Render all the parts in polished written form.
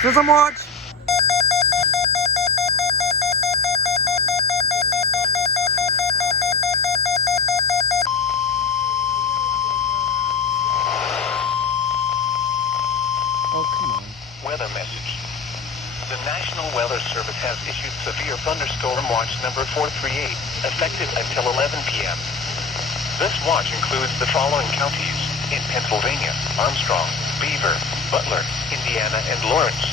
System watch. Oh, come on. Weather message. The National Weather Service has issued severe thunderstorm watch number 438, effective until 11 p.m. This watch includes the following counties in Pennsylvania: Armstrong, Beaver, Butler, Indiana, and Lawrence.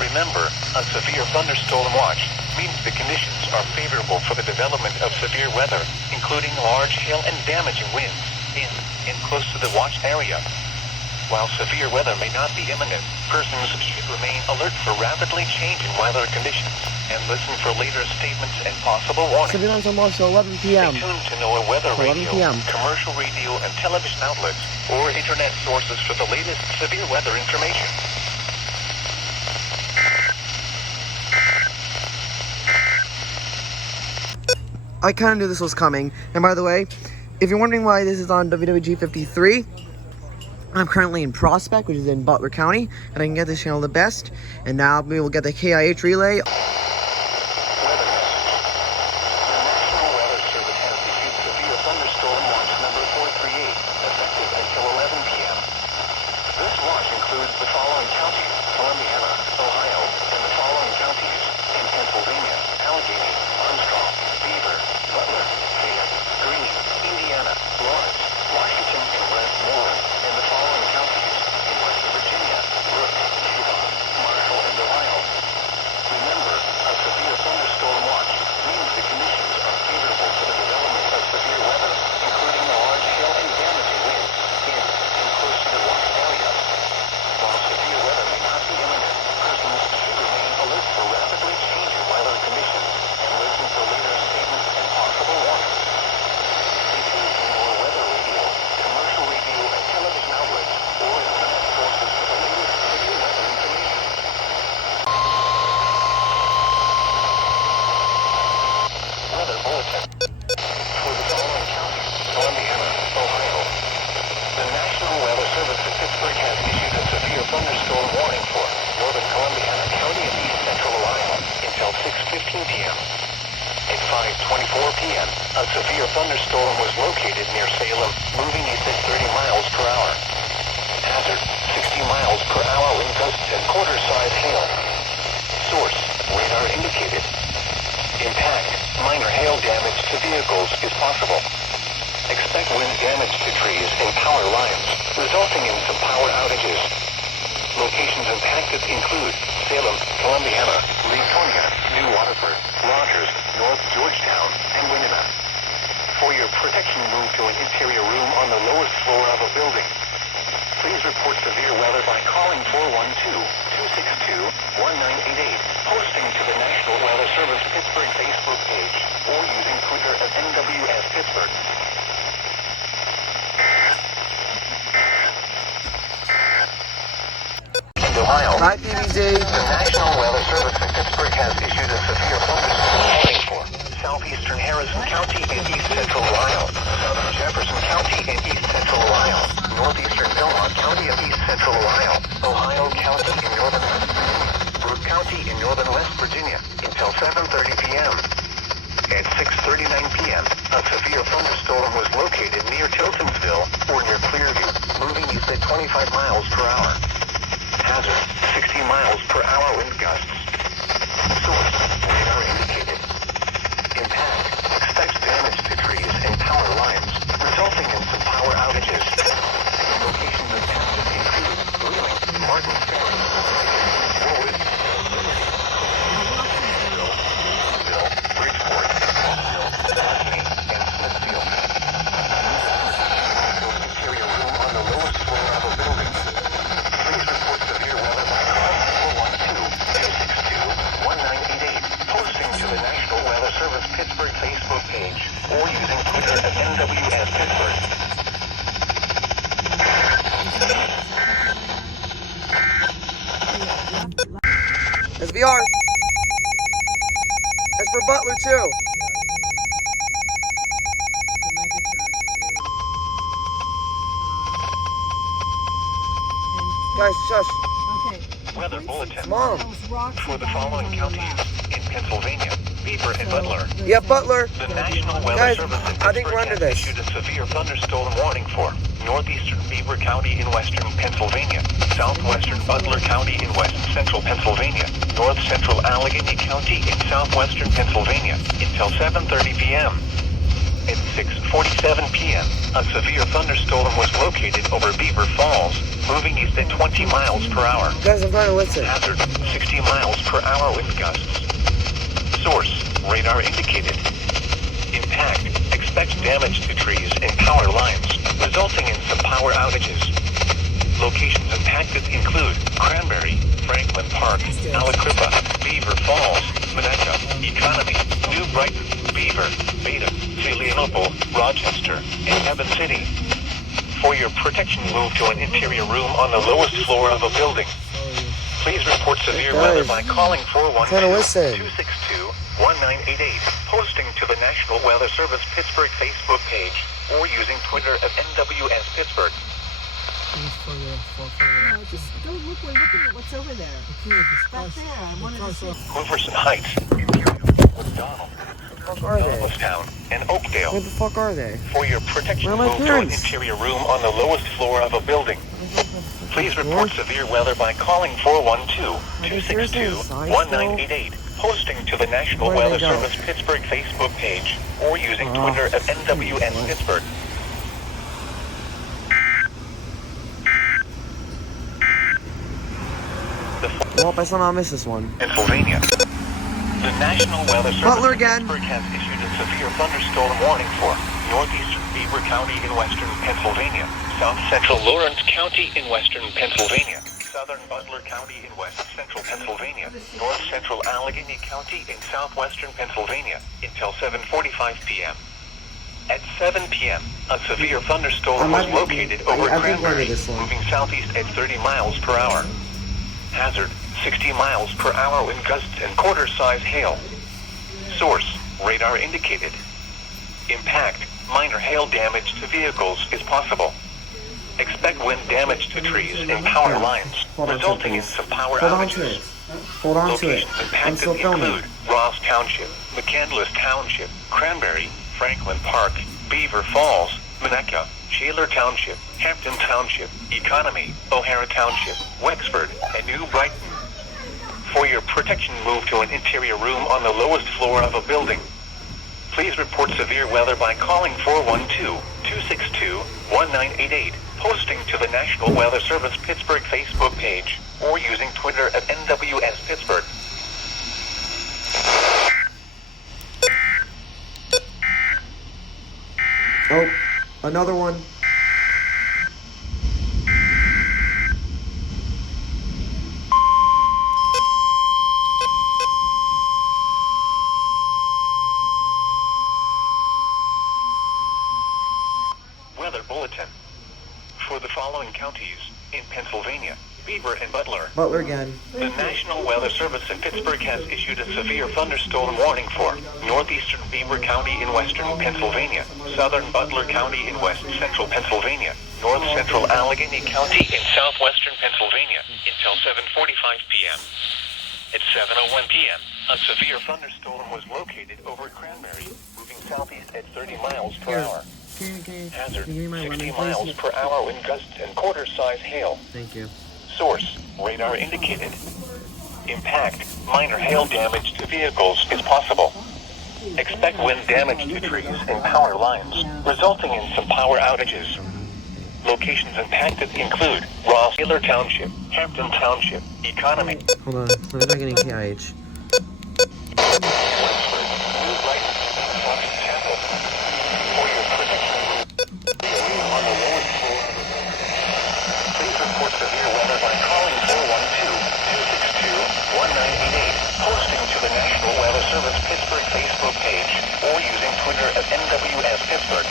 Remember, a severe thunderstorm watch means the conditions are favorable for the development of severe weather, including large hail and damaging winds in and close to the watch area. While severe weather may not be imminent, persons should remain alert for rapidly changing weather conditions and listen for later statements and possible warnings. Severe thunderstorm watch till 11 p.m. Stay tuned to know weather 11 radio, p.m. commercial radio and television outlets, or internet sources for the latest severe weather information. I kind of knew this was coming. And by the way, if you're wondering why this is on WWG53, I'm currently in Prospect, which is in Butler County, and I can get this channel the best. And now we will get the KIH relay. Weather message. The National Weather Service has issued severe thunderstorm watch number 438, effective until 11 p.m. This watch includes the following counties: Columbiana, Ohio, and the following counties in Pennsylvania: Allegheny, Armstrong, Beaver, Butler, Fayette, Greene, Indiana, Lawrence, Washington, and Westmoreland, and the following counties in West Virginia: Brooke, Avon, Marshall, and Ohio. Remember, a severe thunderstorm watch means the conditions are favorable for the development of severe weather, including large hail and damaging winds in and close to the watch area. While severe weather may not be imminent, persons should remain alert for rapidly changing weather conditions and listen for later statements and possible warnings. Stay tuned to more weather radio, commercial radio and television outlets, or internet sources for the latest severe weather information. Weather bulletin. For the following counties: Columbiana, Ohio. The National Weather Service in Pittsburgh has issued a severe thunderstorm warning for northern Columbiana County and east central Ohio until 6:15 p.m. At 5:24 p.m., a severe thunderstorm was located near Salem, moving east at 30 miles per hour. Hazard: 60 miles per hour wind gusts and quarter-size hail. Source: radar indicated. Impact: minor hail damage to vehicles is possible. Expect wind damage to trees and power lines, resulting in some power outages. Locations impacted include Salem, Columbiana, Laconia, New Waterford, Rogers, North Georgetown, and Winona. For your protection, move to an interior room on the lowest floor of a building. Please report severe weather by calling 412-262-1988, posting to the National Weather Service Pittsburgh Facebook page, or using Twitter at NWS Pittsburgh. In Ohio, Hi, PBZ. the National Weather Service in Pittsburgh has issued a severe thunderstorm warning for southeastern Harrison County and east central Ohio, southern Jefferson County and east central Ohio, northeastern Belmont County and east central Ohio, Ohio County and northern West Virginia, Brooke County in northern West Virginia until 7:30 p.m. At 6:39 p.m., a severe thunderstorm was located near Tiltonsville or near Clearview, moving east at 25 miles per hour. Hazard: 60 miles per hour wind gusts. Source: radar indicated. Impact: expect damage to trees and power lines, resulting in some power outages. Locations impacted include Wheeling, Martin Ferry, Warwood, Bridgeport, Allegheny, and Smithfield. Interior room on the lowest floor of a building. Please report severe weather by calling 412-262-1988, posting to the National Weather Service Pittsburgh Facebook page, or using Twitter at NWS Pittsburgh. SVR. That's for Butler, too. Guys, shush. Okay. Weather bulletin. Mom. For the following counties in Pennsylvania, Beaver and Butler. Yeah, Butler. The National Weather Guys, Service in I think we're Pittsburgh under has this. issued a severe thunderstorm warning for northeastern Beaver County in western Pennsylvania, southwestern Butler County in west central Pennsylvania, north central Allegheny County in southwestern Pennsylvania until 7:30 p.m. At 6:47 p.m., a severe thunderstorm was located over Beaver Falls, moving east at 20 miles per hour. Guys, I'm trying to listen. Hazard, 60 miles per hour wind gusts. Source, radar indicated. Impact, expect damage to trees and power lines, resulting in some power outages. Locations impacted include Cranberry, Franklin Park, Aliquippa, Beaver Falls, Minnetonka, Economy, New Brighton, Beaver, Beta, Zelienople, Rochester, and Haven City. For your protection, move to an interior room on the lowest floor of a building. Please report severe weather by calling 412-262-1988, posting to the National Weather Service Pittsburgh Facebook page, or using Twitter at NWS Pittsburgh. No, just go look. We're looking at what's over there. Back there. I wanted to see. Hooverson Heights, McDonald, Where the fuck are they? Douglastown, and Oakdale. Where the fuck are they? For your protection, Where are my move to an parents? interior room on the lowest floor of a building. Please report severe weather by calling 412-262-1988, posting to the National Where Weather they go? Service Pittsburgh Facebook page, or using Twitter at NWS Pittsburgh. Well, I somehow missed this one. Pennsylvania. The National Weather Service Butler in again. Pittsburgh has issued a severe thunderstorm warning for northeastern Beaver County in western Pennsylvania, south central Lawrence County in western Pennsylvania, southern Butler County in west central Pennsylvania, north central Allegheny County in southwestern Pennsylvania until 7:45 p.m. At 7 p.m., a severe thunderstorm was located over I think we're Cranberry, under this one. moving southeast at 30 miles per hour. Hazard, 60 miles per hour wind gusts and quarter-size hail. Source, radar indicated. Impact, minor hail damage to vehicles is possible. Expect wind damage to trees and power lines, Hold on to it, resulting in please. some power Hold on to outages. it. Hold on to it. Locations I'm impacted still filming. include Ross Township, McCandless Township, Cranberry, Franklin Park, Beaver Falls, Minnetonka, Shaler Township, Hampton Township, Economy, O'Hara Township, Wexford, and New Brighton. For your protection, move to an interior room on the lowest floor of a building. Please report severe weather by calling 412-262-1988, posting to the National Weather Service Pittsburgh Facebook page, or using Twitter at NWS Pittsburgh. Oh, another one. Weather bulletin. For the following counties in Pennsylvania, Beaver and Butler. Butler again. The National Weather Service in Pittsburgh has issued a severe thunderstorm warning for northeastern Beaver County in western Pennsylvania, southern Butler County in west central Pennsylvania, north central Allegheny County in southwestern Pennsylvania until 7:45 p.m. At 7:01 p.m., a severe thunderstorm was located over Cranberry, moving southeast at 30 miles per hour. Hazard, 60 miles per hour wind gusts and quarter-size hail. Thank you. Source, radar indicated. Impact, minor hail damage to vehicles is possible. Expect wind damage to trees and power lines, resulting in some power outages. Locations impacted include Ross Taylor Township, Hampton Township, Economy, Hold on. Let me not getting KIH. Wexford, New Brighton, Fox Chapel. For your protection, on the lowest floor of the building. Please report severe weather by calling 412-262-1988, posting to the National Weather Service Pittsburgh Facebook page, or using Twitter at NWS Pittsburgh.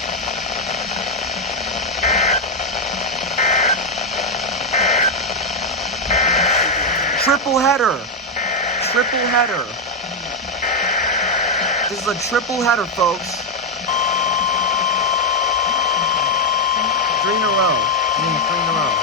Triple header. Triple header. This is a triple header, folks. 3 in a row. 3 in a row.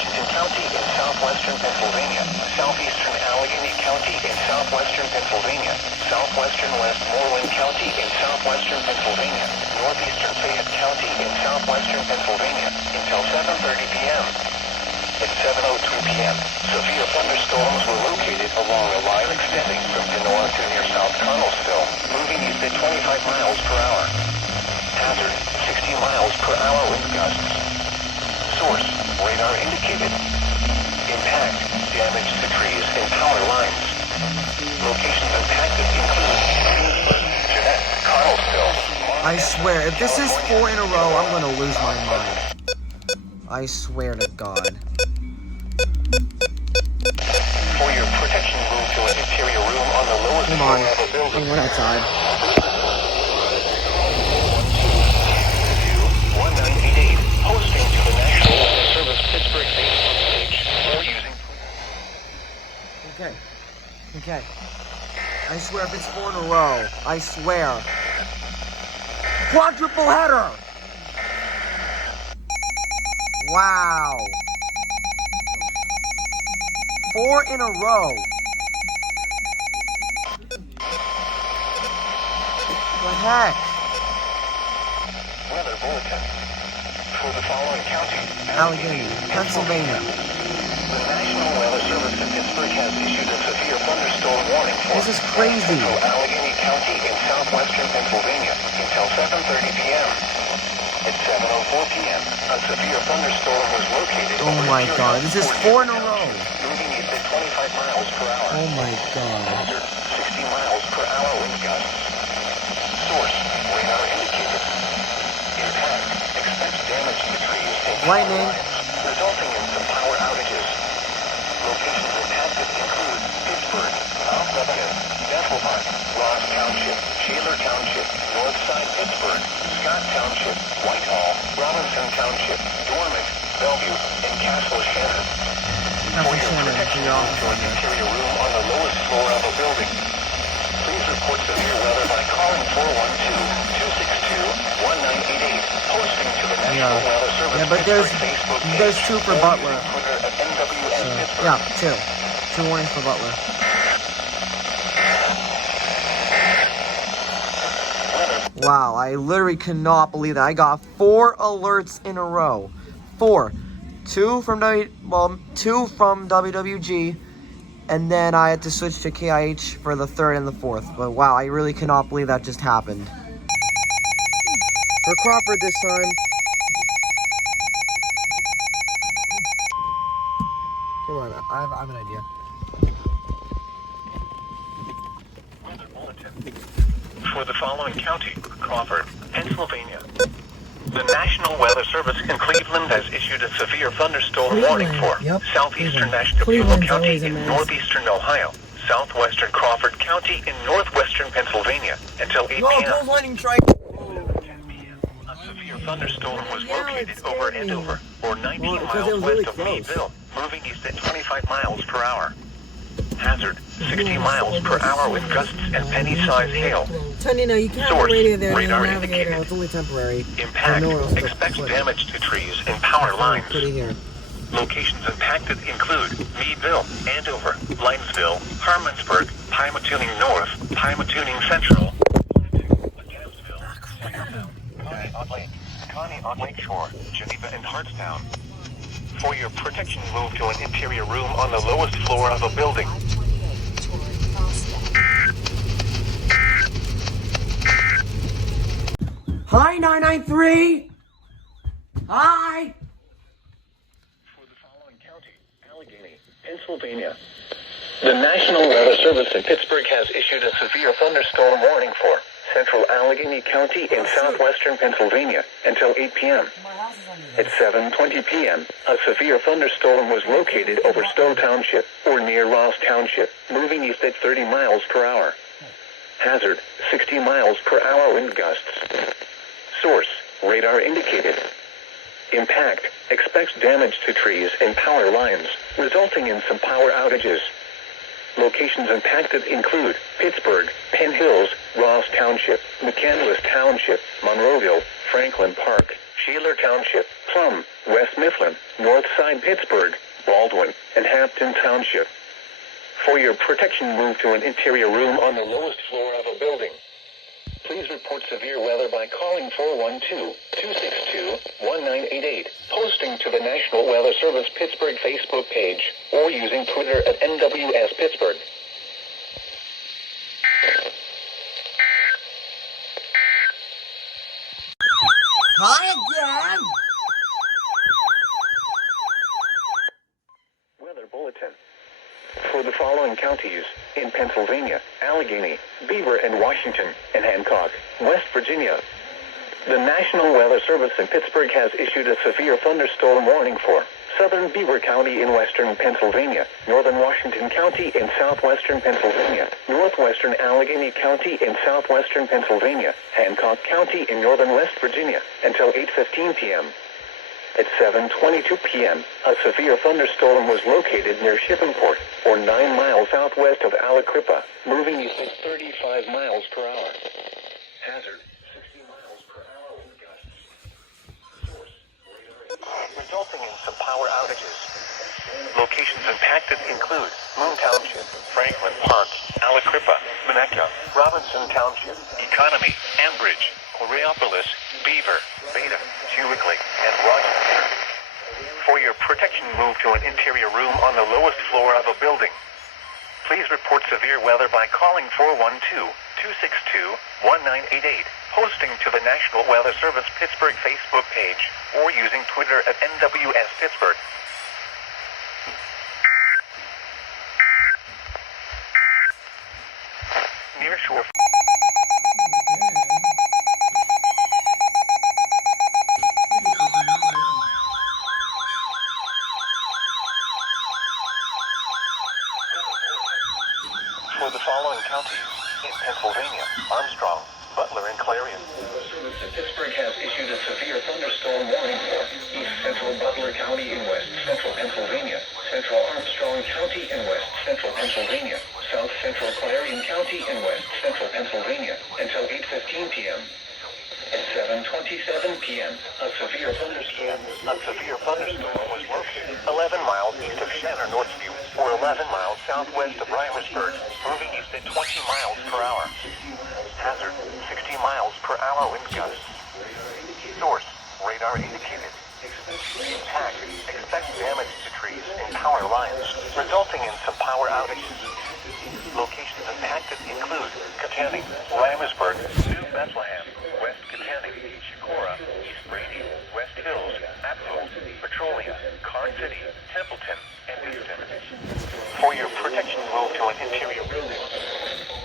Washington County in southwestern Pennsylvania, southeastern Allegheny County in southwestern Pennsylvania, southwestern Westmoreland County in southwestern Pennsylvania, northeastern Fayette County in southwestern Pennsylvania, until 7:30 p.m. At 7:02 p.m., severe thunderstorms were located along a line extending from Genoa to near South Connellsville, moving east at 25 miles per hour. Hazard, 60 miles per hour wind gusts. Source, radar indicated. Impact, damage to trees and power lines. Locations impacted include Greensburg, Jeanette, Connellsville. I swear, if this is 4 in a row, I'm gonna lose my mind. I swear to God. For your protection, move to an interior room on the lowest Come floor on. of the building. I'm going outside. 1988, hosting to the National Weather Service Pittsburgh Facebook page, or using... Okay. Okay. I swear if it's 4 in a row, I swear. Quadruple header! Wow. 4 in a row. The heck? Weather bulletin. For the following county, Allegheny, Pennsylvania. The National Weather Service in Pittsburgh has issued a severe thunderstorm warning for This is crazy. Central Allegheny County in southwestern Pennsylvania until 7:30 p.m. At 7:04 p.m., a severe thunderstorm was located. Oh my God, this is 4 in a row. Moving east at 25 miles per hour. Oh my God. Hazard, 60 miles per hour wind gusts. Source, radar indicated. Impact, expects damage to trees and Lightning. lines, resulting in some power outages. Locations impacted include Pittsburgh, South Lebanon, Dettelbach, Ross Township, Shaler Township, Northside Pittsburgh, Scott Township, Whitehall, Robinson Township, Dormant, Bellevue, and Castle Shannon. For your protection, to an interior room on the lowest floor of a building. Please report severe weather by calling 412-262-1988, posting to the National Weather Service. Yeah, but there's 2 for Butler. Twitter at NWS Pittsburgh. Yeah, 2. 2 warnings for Butler. Wow, I literally cannot believe that. I got 4 alerts in a row. 4. 2 from WWG, and then I had to switch to KIH for the 3rd and the 4th. But wow, I really cannot believe that just happened. For Crawford this time. Come on, I have an idea. Weather bulletin. For the following county, Crawford, Pennsylvania. The National Weather Service in Cleveland has issued a severe thunderstorm warning for southeastern Nashville County in northeastern Ohio, southwestern Crawford County in northwestern Pennsylvania until 8 p.m. Lightning strike. A severe thunderstorm was located over Andover, or 19 miles west of Millsville, moving east at 25 miles per hour. Hazard, 60 miles per hour with gusts and penny-sized hail. Tony, no, you can't have a Source, radio there. radar Navigator. indicated. It's only temporary. Impact, expects damage to trees and power lines. Put it here. Locations impacted include Meadville, Andover, Linesville, Harmonsburg, Pymatuning North, Pymatuning Central, Connie on Lakeshore, Geneva and Hartstown. For your protection, move to an interior room on the lowest floor of a building. Hi, 993. Hi. For the following county, Allegheny, Pennsylvania. The National Weather Service in Pittsburgh has issued a severe thunderstorm warning for central Allegheny County in southwestern Pennsylvania until 8 p.m. At 7:20 p.m., a severe thunderstorm was located over Stowe Township or near Ross Township, moving east at 30 miles per hour. Hazard, 60 miles per hour wind gusts. Source, radar indicated. Impact, expects damage to trees and power lines, resulting in some power outages. Locations impacted include Pittsburgh, Penn Hills, Ross Township, McCandless Township, Monroeville, Franklin Park, Sheeler Township, Plum, West Mifflin, Northside Pittsburgh, Baldwin, and Hampton Township. For your protection, move to an interior room on the lowest floor of a building. Please report severe weather by calling 412-262-1988, posting to the National Weather Service Pittsburgh Facebook page, or using Twitter at NWS Pittsburgh. Hi again. Weather Bulletin. For the following counties in Pennsylvania: Allegheny, Beaver and Washington, and Hancock, West Virginia. The National Weather Service in Pittsburgh has issued a severe thunderstorm warning for southern Beaver County in western Pennsylvania, northern Washington County in southwestern Pennsylvania, northwestern Allegheny County in southwestern Pennsylvania, Hancock County in northern West Virginia, until 8:15 p.m. At 7:22 p.m., a severe thunderstorm was located near Shippingport, or 9 miles southwest of Aliquippa, moving east at 35 miles per hour. Hazard, 60 miles per hour wind gusts. Source, resulting in some power outages. Locations impacted include Moon Township, Franklin Park, Aliquippa, Minnetonka, Robinson Township, Economy, Ambridge, Coraopolis, Beaver, Beta, Hewickley, and Rochester. For your protection, move to an interior room on the lowest floor of a building. Please report severe weather by calling 412-262-1988, posting to the National Weather Service Pittsburgh Facebook page, or using Twitter at NWS Pittsburgh. Nearshore. For the following counties in Pennsylvania: Armstrong, Butler, and Clarion. The service in Pittsburgh has issued a severe thunderstorm warning for east central Butler County in west central Pennsylvania, central Armstrong County in west central Pennsylvania, south central Clarion County in west central Pennsylvania, until 8:15 p.m. At 7:27 p.m., a severe thunderstorm was located 11 miles east of Shannon Northview, or 11 miles southwest of Reimersburg, moving east at 20 miles per hour. Hazard, 60 miles per hour wind gusts. Source, radar indicated. Impact, expect damage to trees and power lines, resulting in some power outages. Locations impacted include Katanning, Reimersburg, New Bethlehem, West Katanning, Chicora, East Brady, West Hills, Apto, Petrolia, Carn City, Templeton, and Easton. For your protection, move to an interior building.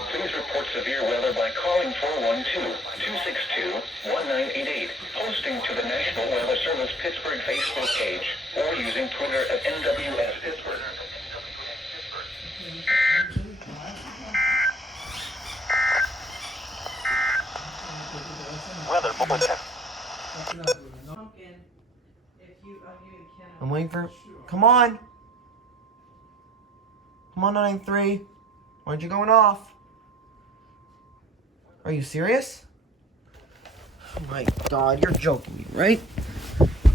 Please report severe weather by calling 412-262-1988, posting to the National Weather Service Pittsburgh Facebook page, or using Twitter at NWS Pittsburgh. Weather bulletin. I'm waiting for. Come on! Come on, 993. Why aren't you going off? Are you serious? Oh my god, you're joking me, right?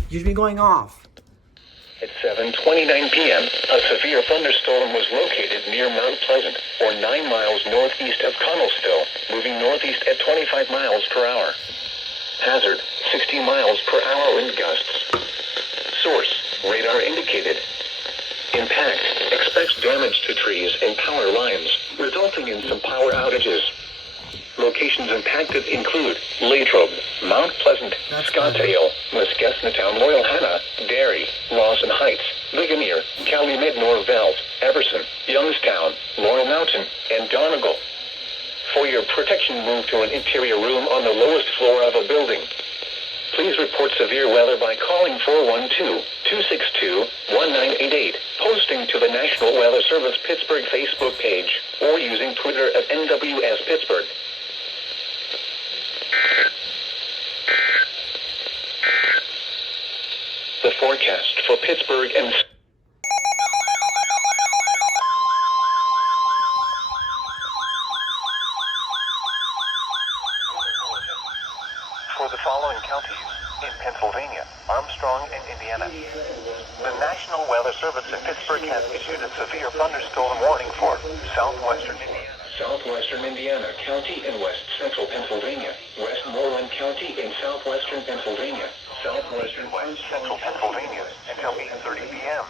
You should be going off. At 7:29 p.m., a severe thunderstorm was located near Mount Pleasant, or 9 miles northeast of Connellsville, moving northeast at 25 miles per hour. Hazard, 60 miles per hour wind gusts. Source, radar indicated. Impact, expects damage to trees and power lines, resulting in some power outages. Locations impacted include Latrobe, Mount Pleasant, Scottsdale, Muskegnatown, Loyal Hanna, Derry, Lawson Heights, Ligonier, Calumet Norvell, Everson, Youngstown, Laurel Mountain, and Donegal. For your protection, move to an interior room on the lowest floor of a building. Please report severe weather by calling 412-262-1988, posting to the National Weather Service Pittsburgh Facebook page, or using Twitter at NWS Pittsburgh. The forecast for Pittsburgh and for the following counties in Pennsylvania. Service in Pittsburgh has issued a severe thunderstorm warning for southwestern Indiana County in west central Pennsylvania, Westmoreland County in southwestern Pennsylvania, southwestern west central Pennsylvania until 8:30 p.m.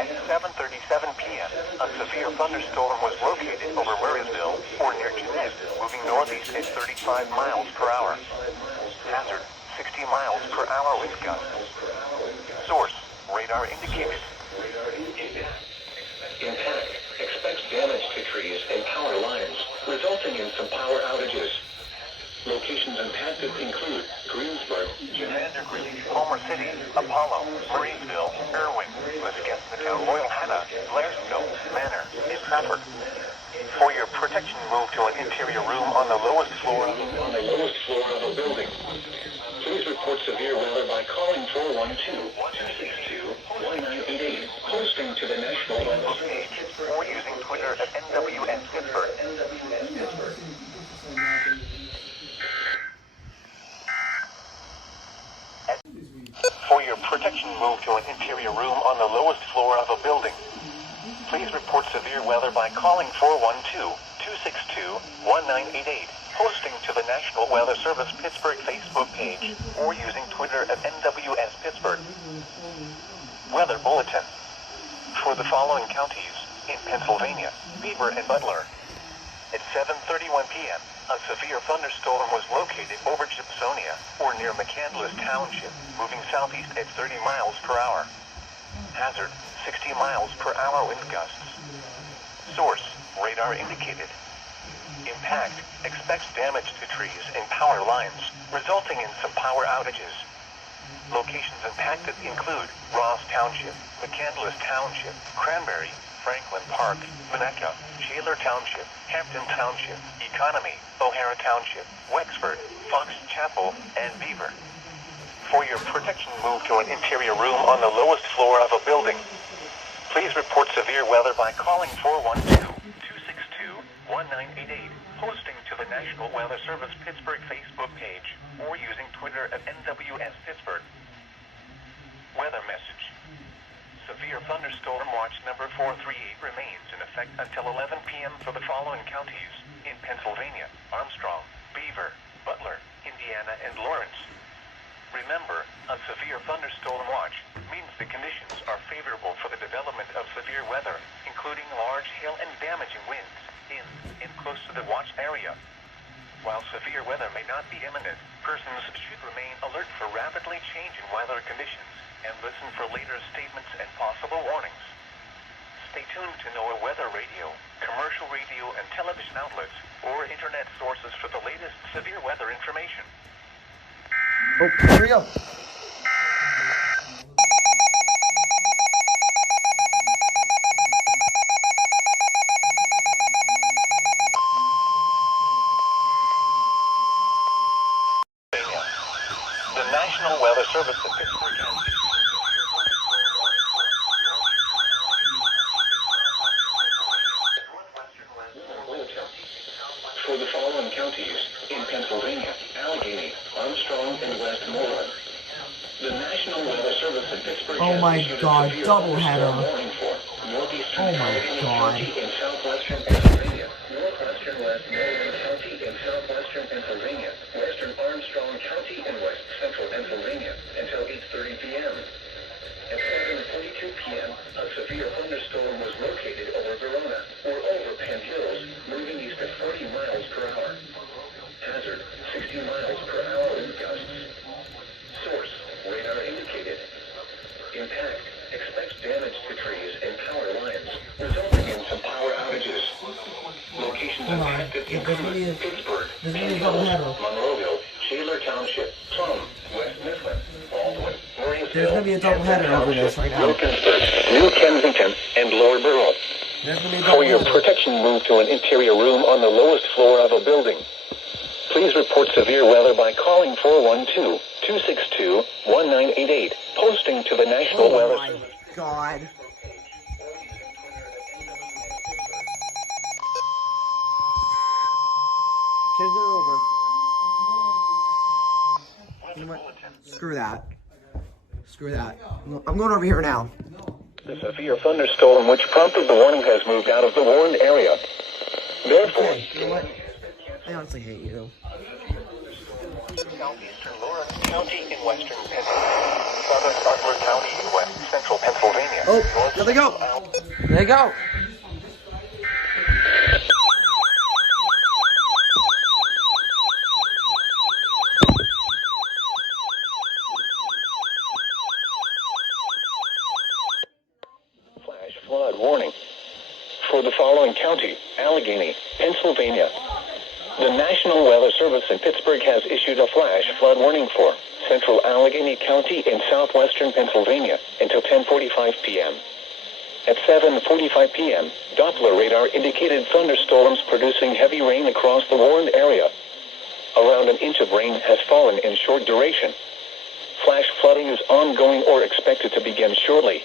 At 7:37 p.m., a severe thunderstorm was located over Millersville or near Jeanette, moving northeast at 35 miles per hour. Hazard, 60 miles per hour wind gusts. Source, radar indicated. Impact expects damage to trees and power lines, resulting in some power outages. Locations impacted include Greensburg, Vandergrift, Palmer City, Apollo, Marysville, Irwin, Lescasmatown, Loyal Hanna, Blairsville, Manor, and Trafford. For your protection, move to an interior room on the lowest floor of a building. Please report severe weather by calling 412-262-1988, hosting to the National Weather page, or using Twitter at NWS Pittsburgh. For your protection, move to an interior room on the lowest floor of a building. Please report severe weather by calling 412-262-1988, hosting to the National Weather Service Pittsburgh Facebook page, or using Twitter at NWS Pittsburgh. Weather Bulletin. For the following counties in Pennsylvania, Beaver and Butler. At 7:31 p.m., a severe thunderstorm was located over Gibsonia or near McCandless Township, moving southeast at 30 miles per hour. Hazard, 60 miles per hour wind gusts. Source, radar indicated. Impact expects damage to trees and power lines, resulting in some power outages. Locations impacted include Ross Township, McCandless Township, Cranberry, Franklin Park, Minnetonka, Shaler Township, Hampton Township, Economy, O'Hara Township, Wexford, Fox Chapel, and Beaver. For your protection, move to an interior room on the lowest floor of a building. Please report severe weather by calling 412-262-1988, hosting to the National Weather Service Pittsburgh Facebook page, or using Twitter at NWS Pittsburgh. Weather message. Severe thunderstorm watch number 438 remains in effect until 11 p.m. for the following counties in Pennsylvania: Armstrong, Beaver, Butler, Indiana, and Lawrence. Remember, a severe thunderstorm watch means the conditions are favorable for the development of severe weather, including large hail and damaging winds in and close to the watch area. While severe weather may not be imminent, persons should remain alert for rapidly changing weather conditions and listen for later statements and possible warnings. Stay tuned to NOAA Weather Radio, commercial radio and television outlets, or internet sources for the latest severe weather information. Oh, here we go. The National Weather Service in Pittsburgh. For the following counties in Pennsylvania, Allegheny, Armstrong, and Westmoreland. The National Weather Service in Pittsburgh. Oh my God, doubleheader. Oh my God. In southwestern Pennsylvania, northwestern Westmoreland County in southwestern Pennsylvania, western Armstrong County in west central Pennsylvania until 8:30 p.m. At 7:42 p.m., a severe thunderstorm was located over Verona or over Penn Hills, moving east at 40 miles per hour. Hazard, 60 miles per hour wind gusts. Source, radar indicated. Impact expects damage to trees and power lines, resulting in some power outages. Locations impacted include Pittsburgh, Monroeville, Shaler Township, Plum, West Mifflin, Baldwin, Marysville, There's going to be a doubleheader over this right now. Wilkinsburg, New Kensington, and Lower Borough. For your protection, move to an interior room on the lowest floor of a building. Please report severe weather by calling 412-262-1988, posting to the National Weather Service. Oh my God. Kids are over. You know what? Screw that. Screw that. I'm going over here now. The severe thunderstorm which prompted the warning has moved out of the warned area. Therefore, Okay, you know what? I honestly hate you. southeastern Lawrence County in western Pennsylvania, southern Butler County in west central Pennsylvania. Oh, there they go. There they go. Flash flood warning for the following county: Allegheny, Pennsylvania. The National Weather Service in Pittsburgh has issued a flash flood warning for central Allegheny County in southwestern Pennsylvania until 10:45 p.m. At 7:45 p.m., Doppler radar indicated thunderstorms producing heavy rain across the warned area. Around an inch of rain has fallen in short duration. Flash flooding is ongoing or expected to begin shortly.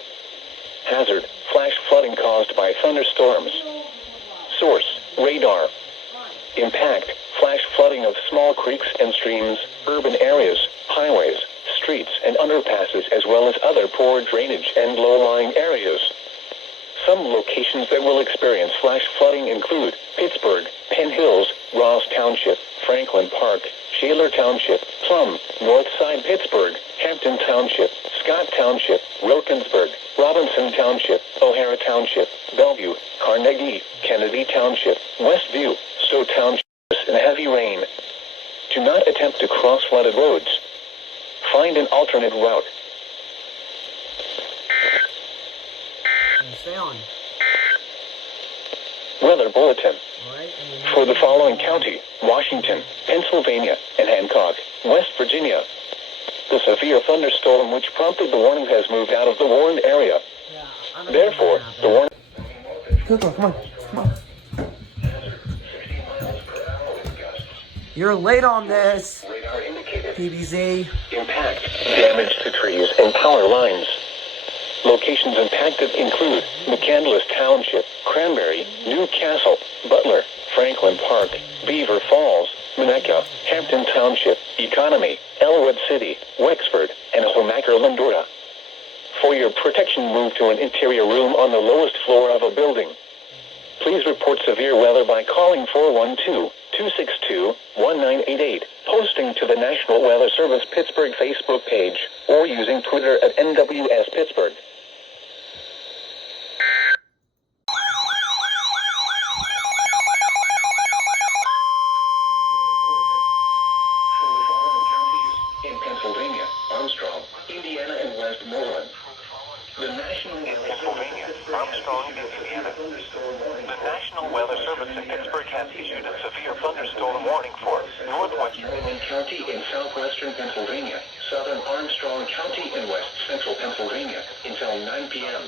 Hazard: flash flooding caused by thunderstorms. Source: radar. Impact: flash flooding of small creeks and streams, urban areas, highways, streets and underpasses, as well as other poor drainage and low-lying areas. Some locations that will experience flash flooding include Pittsburgh, Penn Hills, Ross Township, Franklin Park, Shaler Township, Plum, Northside Pittsburgh, Hampton Township, Scott Township, Wilkinsburg, Robinson Township, O'Hara Township, Bellevue, Carnegie, Kennedy Township, Westview, Stowe Township, and heavy rain. Do not attempt to cross flooded roads. Find an alternate route. Stay on. Weather Bulletin. Alright. For the following county: Washington, Pennsylvania, and Hancock, West Virginia. The severe thunderstorm which prompted the warning has moved out of the warned area. Therefore, the warning... Come on. Come on. You're late on this. Radar indicated PBZ. impact, damage to trees and power lines. Locations impacted include McCandless Township, Cranberry, Newcastle, Butler, Franklin Park, Beaver Falls, Minnetonka, Hampton Township, Economy, Elwood City, Wexford, and Homaker-Lindora. For your protection, move to an interior room on the lowest floor of a building. Please report severe weather by calling 412-262-1988, posting to the National Weather Service Pittsburgh Facebook page, or using Twitter at NWS Pittsburgh. In Pennsylvania, Armstrong, Indiana, and Westmoreland. The National in Pennsylvania, Armstrong, Indiana. The National Weather Service in Pittsburgh has issued a severe thunderstorm warning for northwestern Inland County in southwestern Pennsylvania, southern Armstrong County, and west central Pennsylvania until 9 p.m.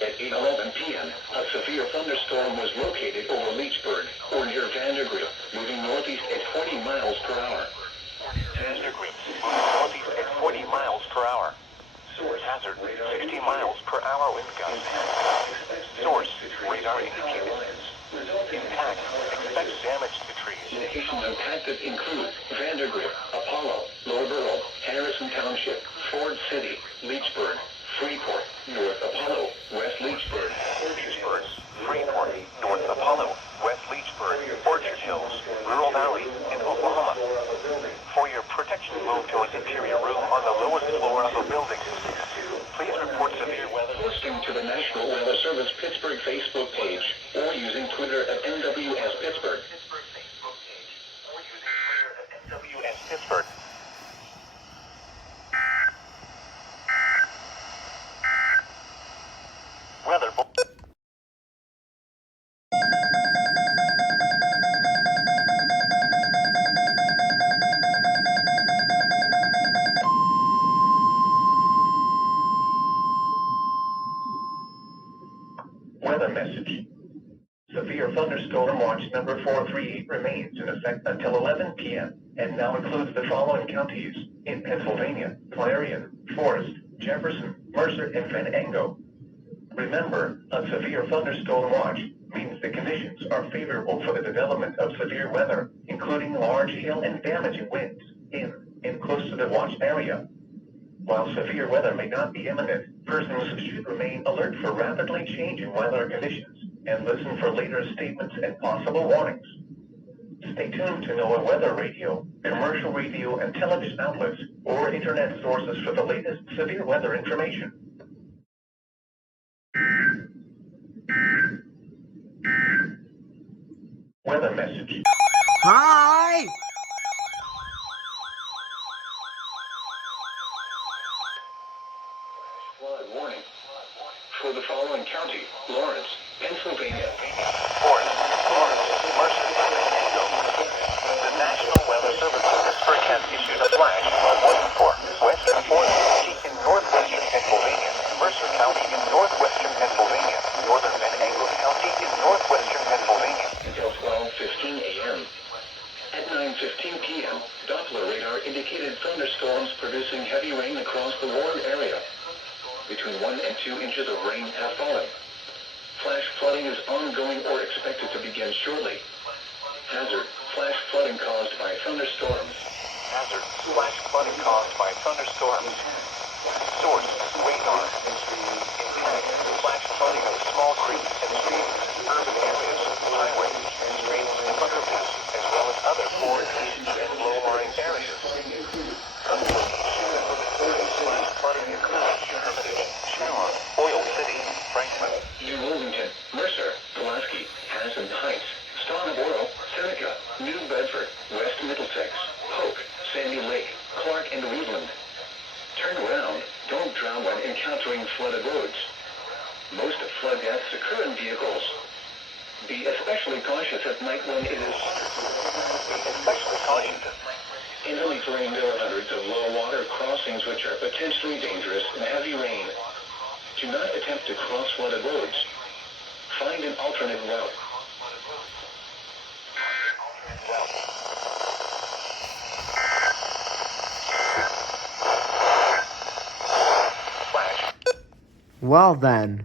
At 8:11 p.m., a severe thunderstorm was located over Leechburg or near Vandergrift, moving northeast at 40 miles per hour. Vandergrift moving northeast at 40 miles per hour. Source: hazard: 60 miles per hour wind gusts. Source: radar indicated. Impact: expect damage to trees. Locations impacted include Vandergrift, Apollo, Lower Borough, Harrison Township, Ford City, Leechburg, Freeport, North Apollo, West Leechburg, Orchardsburg, Freeport, North Apollo, West Leechburg, Orchard Hills, Rural Valley, and Oklahoma. For your protection, move to an interior room on the lowest floor of a building. Please report severe weather posting to the National Weather Service Pittsburgh Facebook page, or using Twitter at NWS Pittsburgh. NWS Pittsburgh. Weather. Weather message. Severe thunderstorm watch number 438 remains in effect until 11 p.m. and now includes the following counties in Pennsylvania: Clarion, Forest, Jefferson, Mercer, and Venango. Remember, a severe thunderstorm watch means the conditions are favorable for the development of severe weather, including large hail and damaging winds in and close to the watch area. While severe weather may not be imminent, Persons should remain alert for rapidly changing weather conditions and listen for later statements and possible warnings. Stay tuned to NOAA weather radio, commercial radio and television outlets, or internet sources for the latest severe weather information. Weather message. Hi! Flood warning. For the following county: Lawrence, Pennsylvania. Lawrence, Mercer, the National Weather Service forecast issued a flash warning for western Fort County in northwestern Pennsylvania, Mercer County in northwestern Pennsylvania, northern Venango County in northwestern Pennsylvania until 12:15 a.m. At 9:15 p.m., Doppler radar indicated thunderstorms producing heavy rain across the warned area. Between 1 and 2 inches of rain have fallen. Flash flooding is ongoing or expected to begin shortly. Hazard: flash flooding caused by thunderstorms. Hazard: flash flooding caused by thunderstorms. Source: radar. Impact: flash flooding of small creeks and streams, urban areas, highways, streets, and underpasses, as well as other forest and low-lying areas. Flash flooding occurs in Hermitage, Sharon, Oil City, Franklin, New Wilmington, Mercer, Pulaski, Hazen Heights, Stoneboro, Seneca, New Bedford, West Middlesex, Polk, Sandy Lake, Clark, and Wheatland. Turn around. Don't drown when encountering flooded roads. Most flood deaths occur in vehicles. Be especially cautious at night when it is... In early terrain, there are hundreds of low water crossings which are potentially dangerous in heavy rain. Do not attempt to cross flooded roads. Find an alternate route. Flash. Well then.